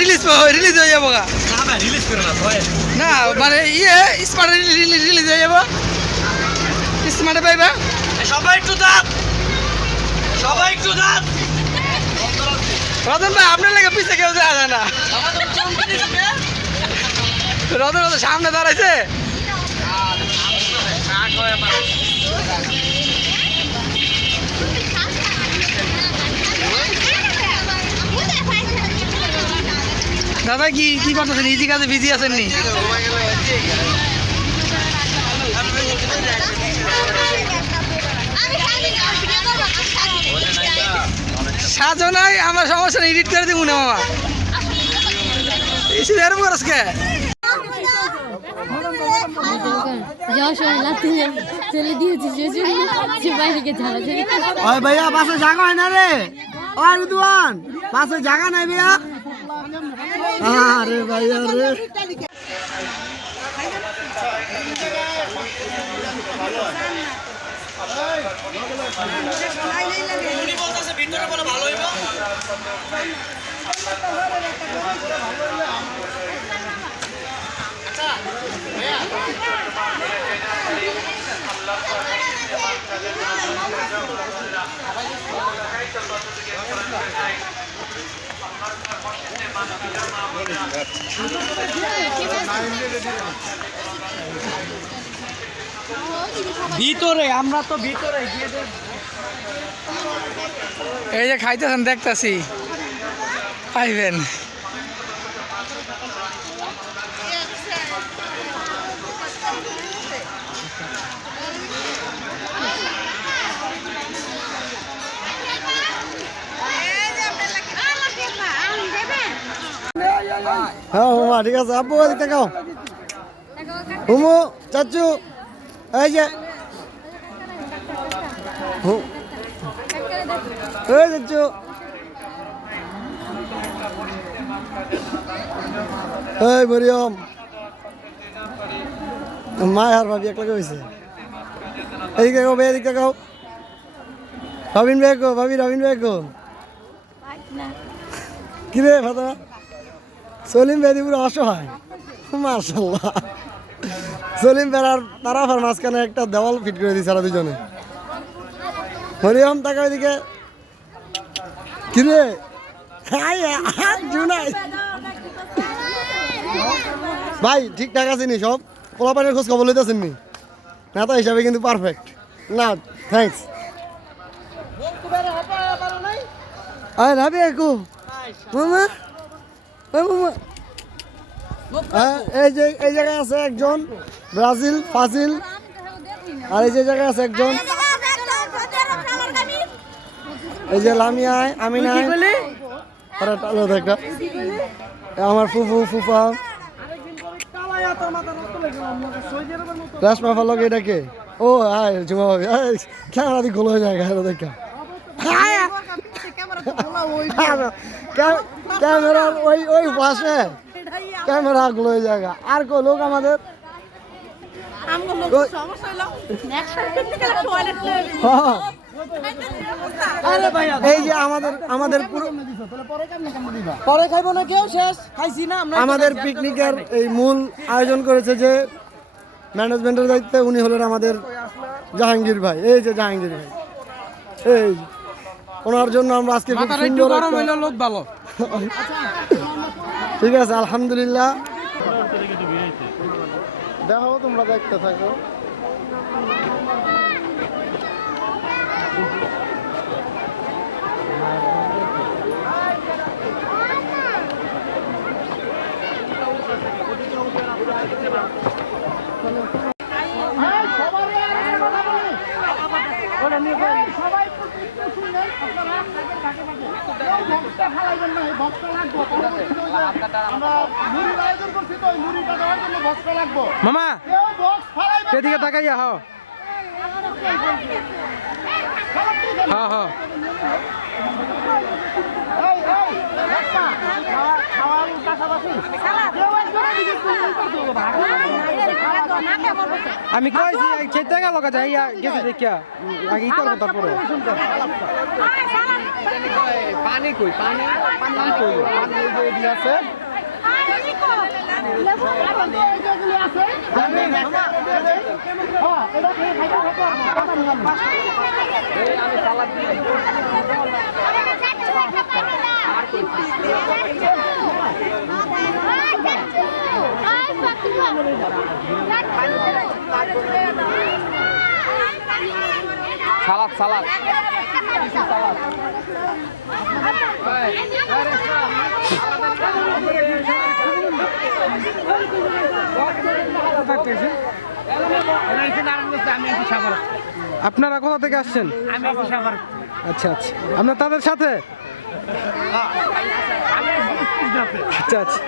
Release হয়ে যাবো গা। না মানে স্মার্ট রিলিজ হয়ে যাবো, স্মার্টে পাইবা। সবাই একটু দাঁত, সবাই একটু দাঁত। রতন ভাই আপনার লেগে পিছিয়ে কেউ যাওয়া যায় না। রতন সামনে দাঁড়াইছে। দাদা কি কি করতেছেন? ইজি কাজে বিজি আছেন নি? সাজো নাই, আমার সমস্যা নেই, এডিট করে দিব না মামা। এই শুধু এরকম করস কে? ভাইয়া বাসে জায়গা হয় না রে, আর উদুয়ান বাসে জায়গা নাই ভাইয়া। আরে ভাইয়া রে ভিতরে, আমরা তো ভিতরে এই যে খাইতেছেন দেখতেছি, পাইবেন। হ্যাঁ মামা ঠিক আছে। আব্বু এদিকে তাকাও, হুমু চাচু এই যে এই চাচু এই মরিয়ম মায় আর ভাবি একলাগে হয়েছে। এদিকে গাও ভাই, এদিকে গাও। রবিন ভাই গো, ভাবি রবিন ভাই গো। কি রে ফাতেমা? সলিম ভাই পুরো অসহায়, মাশাআল্লাহ। সলিম বেড়ার তারাফার মাঝখানে একটা দেওয়াল ফিট করে দিয়েছে সারা দুজনে। হরিয়ম টাকা ওইদিকে কি রে ভাই ঠিকঠাক আছে নি? সব পোলাপানের খোঁজ খবর লইতেছেন নি? নেতা হিসাবে কিন্তু পারফেক্ট না, থ্যাংকস। আয় রাবি একু মামা, এই জায়গায় আছে একজন ব্রাজিল ফাজিল, আর এই যে জায়গায় আছে একজন এই যে লামিয়ায় আমি নাই আমার ফুফু ফুফা রাসমা ফালক এটাকে। ও আয় জুমা ভাবি ক্যামেরা দিয়ে গোল হয়ে যায় দেখা। ক্যামেরার ওই পাশে ক্যামেরা গুলো হয়ে যায়। আর কো লোক আমাদের এই যে আমাদের পরে খাইবো না কেউ, শেষ খাইছি না আমরা। আমাদের পিকনিকের এই মূল আয়োজন করেছে যে ম্যানেজমেন্টের দায়িত্বে উনি হলেন আমাদের জাহাঙ্গীর ভাই। এই যে জাহাঙ্গীর ভাই, এই ওনার জন্য আমরা আজকে খুব সুন্দর লোক ভালো। ঠিক আছে আলহামদুলিল্লাহ, দেখো তোমরা দেখতে থাকো। মামা এদিকে তাকাইয়া হ। হ্যাঁ হ্যাঁ আমি কইছি খেতে গেল কাছে গেছে দেখিয়া আগে ই করবো তারপরে পানি কই পানি পানি কই পানি ওই যে আছে আমি সালাদ দিই সালাদ সালাদ আপনারা কোথা থেকে আসছেন? আচ্ছা আচ্ছা আপনার তাদের সাথে আচ্ছা আচ্ছা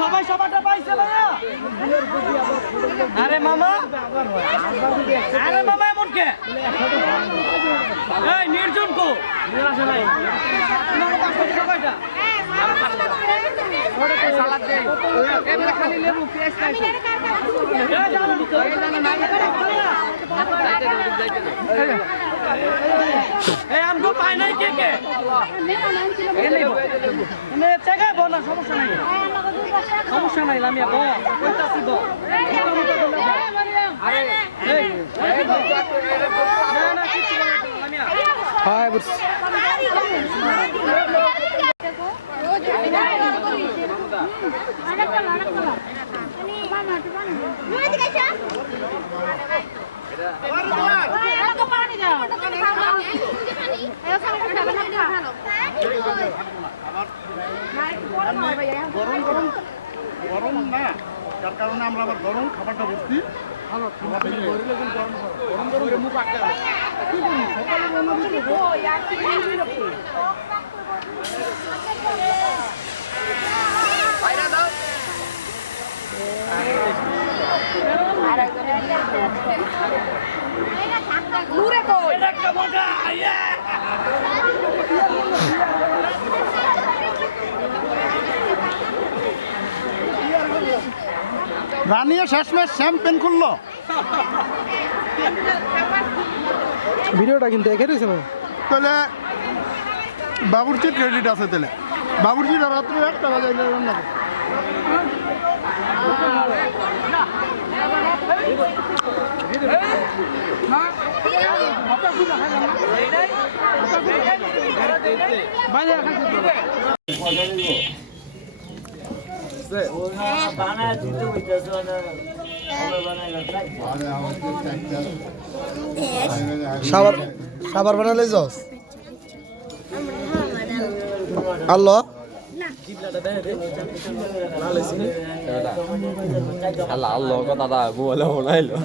সবাই সবাইটা পাইছে ভাইয়া আরে মামা এমন কে এই নির্জন কো সবাইটা সালাদ দে এবারে খালি লেবু পেঁয়াজ খাইছে এই আমগো পাই নাই কে কে এনে জায়গা বনা সমস্যা নাই লামিয়া বল কইতাছি বল আরে এই না কিছু না লামিয়া হাই বস গরম না যার কারণে আমরা আবার গরম খাবারটা বসছি রানিয়া শেষমেশ শ্যাম্পেন খুললো ভিডিওটা কিন্তু দেখে রয়েছে না তাহলে বাবুর্চির ক্রেডিট আছে তাহলে বাবুর্চির রাত্রে 1 টাকা যায় রান্না সাবার বানালে যাস আল্লাহ আল্লাহ কথাটা মোবাইলে শোনাইলো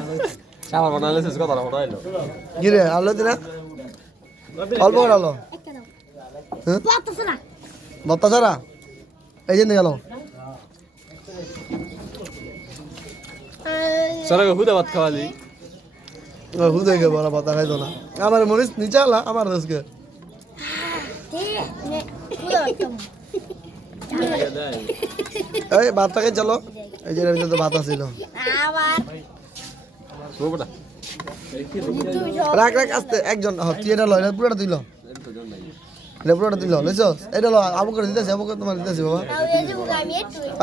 সাবার বানালে শেষ কথাটা শোনাইলো গিরে আল্লাহ দিনা অল্প করে আলো বত্তা ছাড়া এই যে গেল সরাকে হুদা ভাত খাওয়ালি হুদে গে বড় পাতা খাইতো না আমার মরিচ নিচে আলা আমার দেশকে এই ভাতটাকে চলো এই যে এর ভিতরে তো ভাত আছিল রাখ রাখ আস্তে একজন তুই এটা লয় পুরোটা দিল পুরোটা দিল লইছস এটা ল আবু করে দিতেছি আবু করে তোমার দিতেছি বাবা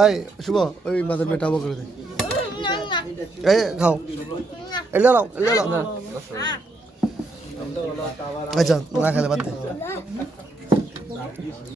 এই শুভ ওই মাদের বেটা আবু করে দে এই খাও এটা লাও এটা লাও আচ্ছা না খেলে বাদ দে